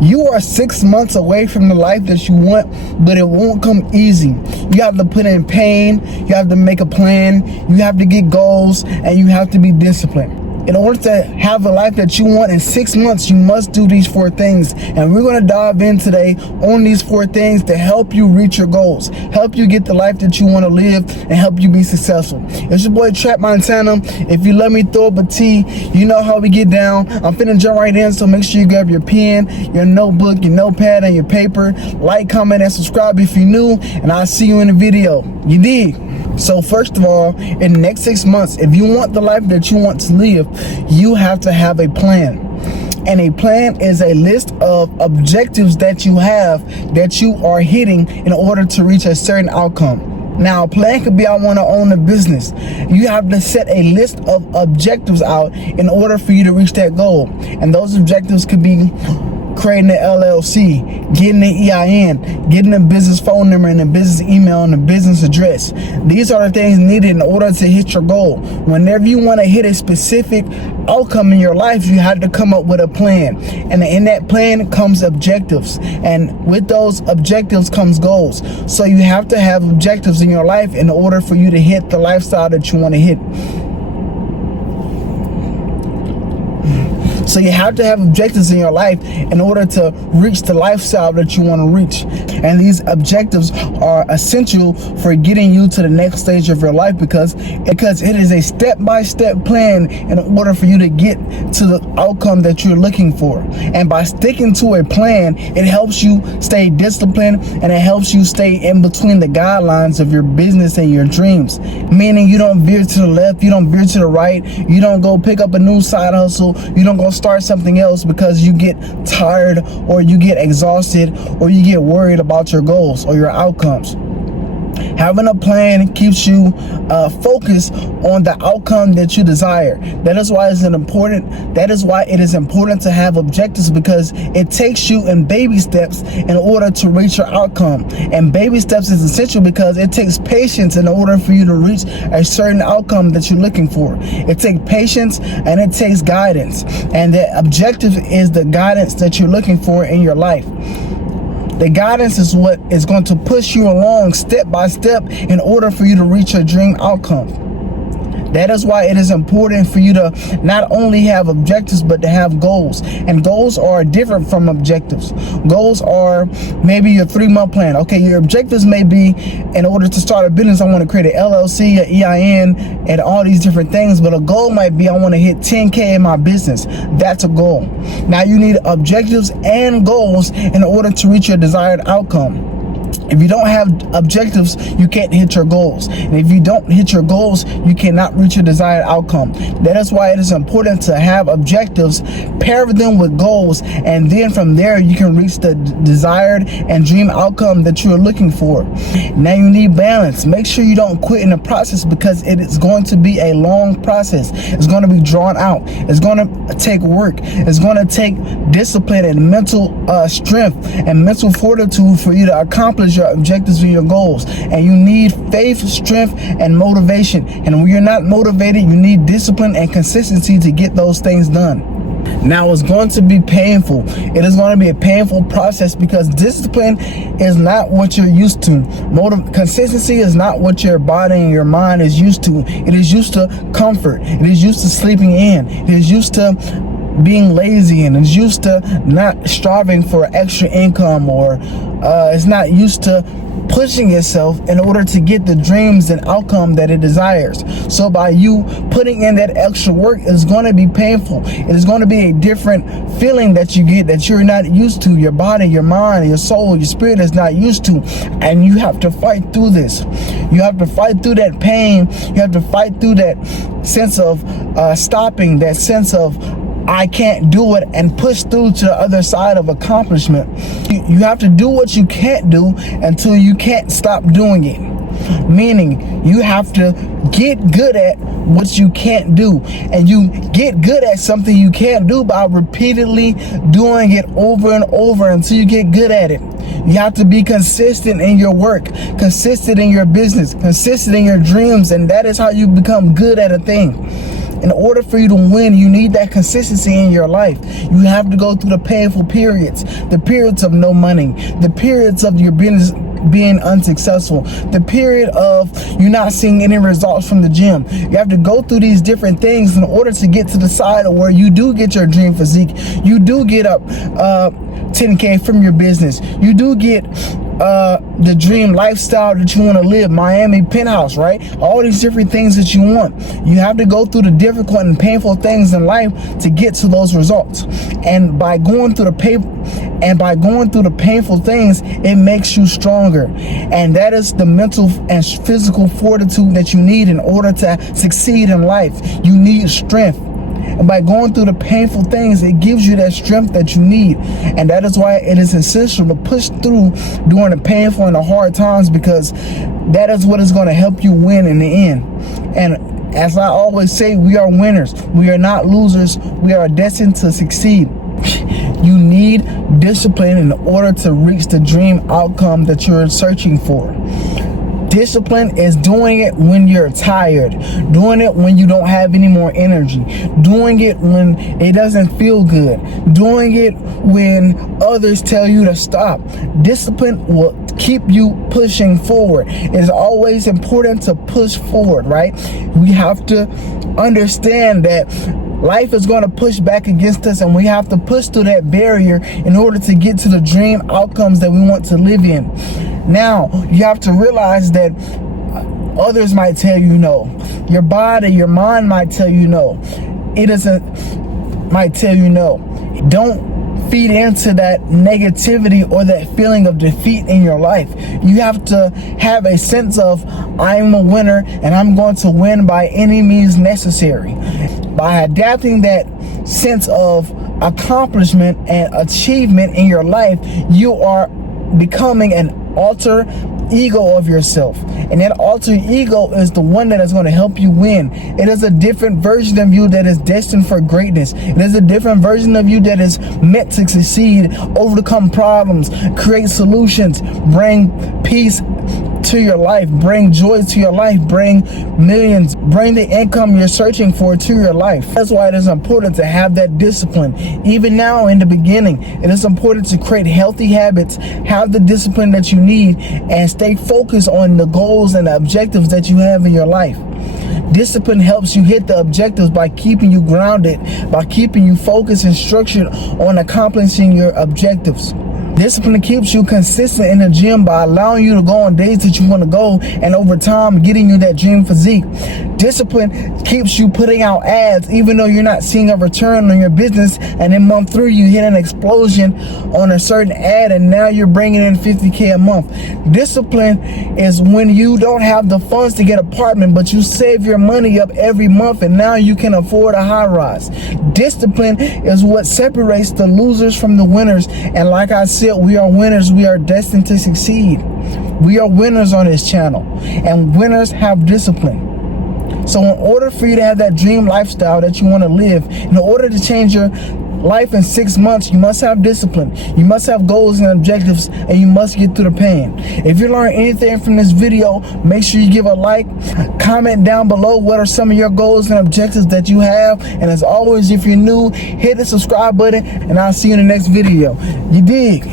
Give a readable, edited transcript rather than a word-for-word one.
You are 6 months away from the life that you want, but it won't come easy. You have to put in pain, you have to make a plan, you have to get goals, and you have to be disciplined. In order to have the life that you want in 6 months, you must do these 4 things. And we're going to dive in today on these 4 things to help you reach your goals, help you get the life that you want to live, and help you be successful. It's your boy Trap Montana. If you let me throw up a T, you know how we get down. I'm finna jump right in, so make sure you grab your pen, your notebook, your notepad, and your paper. Like, comment, and subscribe if you're new, and I'll see you in the video. You dig? So first of all, in the next 6 months, if you want the life that you want to live, you have to have a plan. And a plan is a list of objectives that you have that you are hitting in order to reach a certain outcome. Now, a plan could be, I want to own a business. You have to set a list of objectives out in order for you to reach that goal. And those objectives could be creating an LLC, getting an EIN, getting a business phone number and a business email and a business address. These are the things needed in order to hit your goal. Whenever you want to hit a specific outcome in your life, you have to come up with a plan. And in that plan comes objectives. And with those objectives comes goals. So you have to have objectives in your life in order for you to hit the lifestyle that you want to hit. So you have to have objectives in your life in order to reach the lifestyle that you want to reach. And these objectives are essential for getting you to the next stage of your life because it is a step-by-step plan in order for you to get to the outcome that you're looking for. And by sticking to a plan, it helps you stay disciplined and it helps you stay in between the guidelines of your business and your dreams. Meaning you don't veer to the left, you don't veer to the right, you don't go pick up a new side hustle, you don't go start something else because you get tired or you get exhausted or you get worried about your goals or your outcomes. Having a plan keeps you focused on the outcome that you desire. That is why it is important to have objectives, because it takes you in baby steps in order to reach your outcome. And baby steps is essential because it takes patience in order for you to reach a certain outcome that you're looking for. It takes patience and it takes guidance. And the objective is the guidance that you're looking for in your life. The guidance is what is going to push you along step by step in order for you to reach your dream outcome. That is why it is important for you to not only have objectives, but to have goals. And goals are different from objectives. Goals are maybe your 3-month plan. Okay, your objectives may be, in order to start a business, I want to create an LLC, an EIN, and all these different things. But a goal might be, I want to hit 10K in my business. That's a goal. Now you need objectives and goals in order to reach your desired outcome. If you don't have objectives, you can't hit your goals. And if you don't hit your goals, you cannot reach your desired outcome. That is why it is important to have objectives, pair them with goals, and then from there you can reach the desired and dream outcome that you're looking for. Now you need balance. Make sure you don't quit in the process, because it is going to be a long process. It's going to be drawn out. It's going to take work. It's going to take discipline and mental strength and mental fortitude for you to accomplish your objectives and your goals. And you need faith, strength, and motivation. And when you're not motivated, you need discipline and consistency to get those things done. Now, it's going to be painful. It is going to be a painful process, because discipline is not what you're used to. Consistency is not what your body and your mind is used to. It is used to comfort. It is used to sleeping in. It is used to being lazy, and it's used to not striving for extra income, or it's not used to pushing itself in order to get the dreams and outcome that it desires. So by you putting in that extra work, it's going to be painful. It is going to be a different feeling that you get that you're not used to. Your body, your mind, your soul, your spirit is not used to. And you have to fight through this. You have to fight through that pain. You have to fight through that sense of stopping, that sense of I can't do it, and push through to the other side of accomplishment. You have to do what you can't do until you can't stop doing it. Meaning you have to get good at what you can't do. And you get good at something you can't do by repeatedly doing it over and over until you get good at it. You have to be consistent in your work, consistent in your business, consistent in your dreams, and that is how you become good at a thing. In order for you to win, you need that consistency in your life. You have to go through the painful periods, the periods of no money, the periods of your business being unsuccessful, the period of you not seeing any results from the gym. You have to go through these different things in order to get to the side of where you do get your dream physique. You do get up 10K from your business. You do get the dream lifestyle that you want to live, Miami penthouse, right? All these different things that you want. You have to go through the difficult and painful things in life to get to those results. And by going through the painful things, it makes you stronger. And that is the mental and physical fortitude that you need in order to succeed in life. You need strength. And by going through the painful things, it gives you that strength that you need. And that is why it is essential to push through during the painful and the hard times, because that is what is going to help you win in the end. And as I always say, we are winners. We are not losers. We are destined to succeed. You need discipline in order to reach the dream outcome that you're searching for. Discipline is doing it when you're tired, doing it when you don't have any more energy, doing it when it doesn't feel good, doing it when others tell you to stop. Discipline will keep you pushing forward. It is always important to push forward, right? We have to understand that life is going to push back against us, and we have to push through that barrier in order to get to the dream outcomes that we want to live in. Now, you have to realize that others might tell you no. Your body, your mind might tell you no. Might tell you no. Don't feed into that negativity or that feeling of defeat in your life. You have to have a sense of, I'm a winner and I'm going to win by any means necessary. By adapting that sense of accomplishment and achievement in your life, you are becoming an alter ego of yourself. And that alter ego is the one that is going to help you win. It is a different version of you that is destined for greatness. It is a different version of you that is meant to succeed, overcome problems, create solutions, bring peace to your life, bring joy to your life, bring millions, bring the income you're searching for to your life. That's why it is important to have that discipline. Even now in the beginning, it is important to create healthy habits, have the discipline that you need, and stay focused on the goals and the objectives that you have in your life. Discipline helps you hit the objectives by keeping you grounded, by keeping you focused and structured on accomplishing your objectives. Discipline keeps you consistent in the gym by allowing you to go on days that you want to go, and over time getting you that dream physique. Discipline keeps you putting out ads even though you're not seeing a return on your business, and in month 3 you hit an explosion on a certain ad and now you're bringing in $50K a month. Discipline is when you don't have the funds to get an apartment, but you save your money up every month and now you can afford a high rise. Discipline is what separates the losers from the winners, and like I said, we are winners. We are destined to succeed. We are winners on this channel, and winners have discipline. So in order for you to have that dream lifestyle that you want to live, in order to change your life in 6 months, you must have discipline. You must have goals and objectives, and you must get through the pain. If you learned anything from this video, make sure you give a like, comment down below what are some of your goals and objectives that you have, and as always, if you're new, hit the subscribe button, and I'll see you in the next video. You dig?